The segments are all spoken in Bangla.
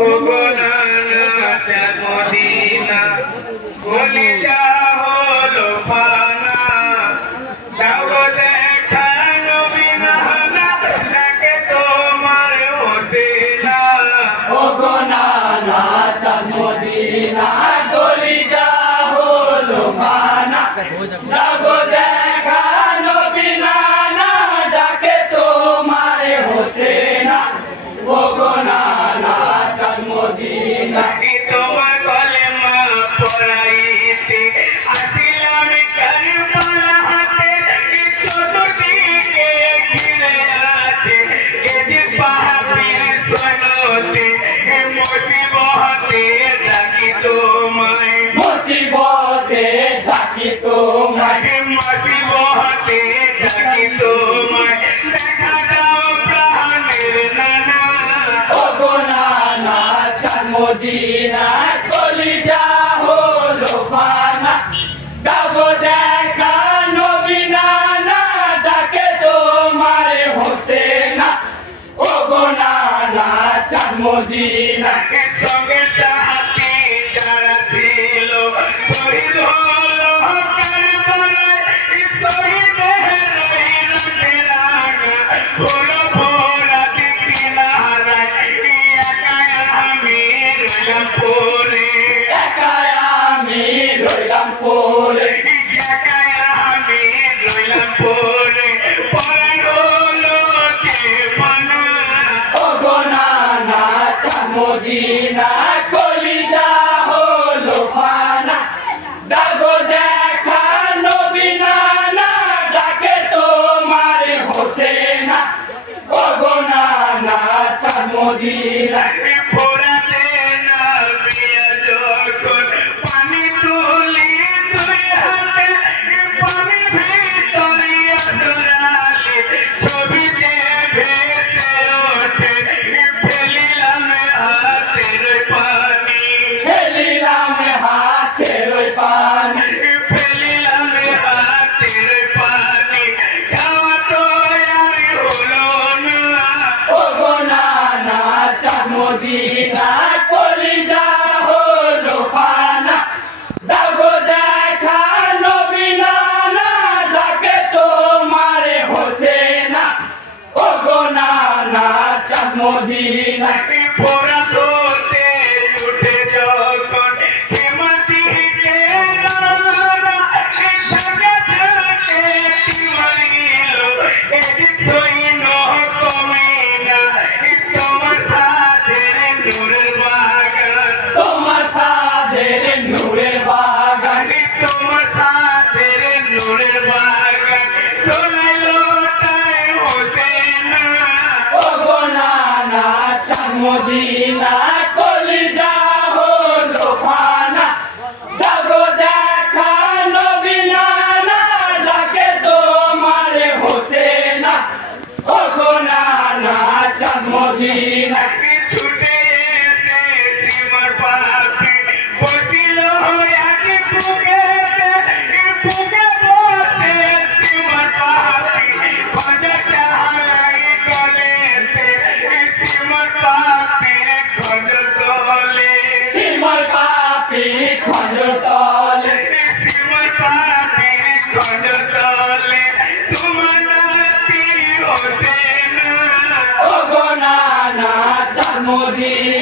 গোগনানা আছে মদিনা বলি যা হলো পানা যাব দেখা নবীনা নাকে তোমার ওঠে না গোগনানা আছে মদিনা গলি যা হলো পানা। যাব দেখা। الشريف মদিনাকে সঙ্গে সাহায্য Like me, boy. মদিনা পরাতো মোদী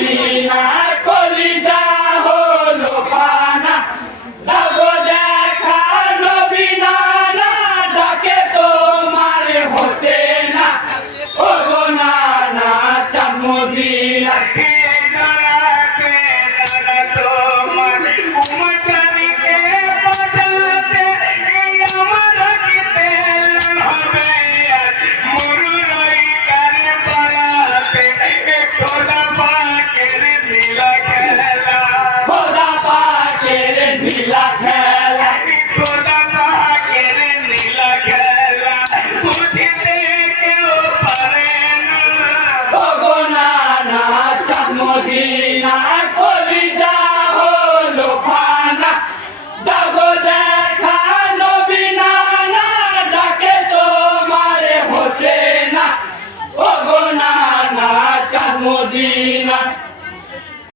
Madina.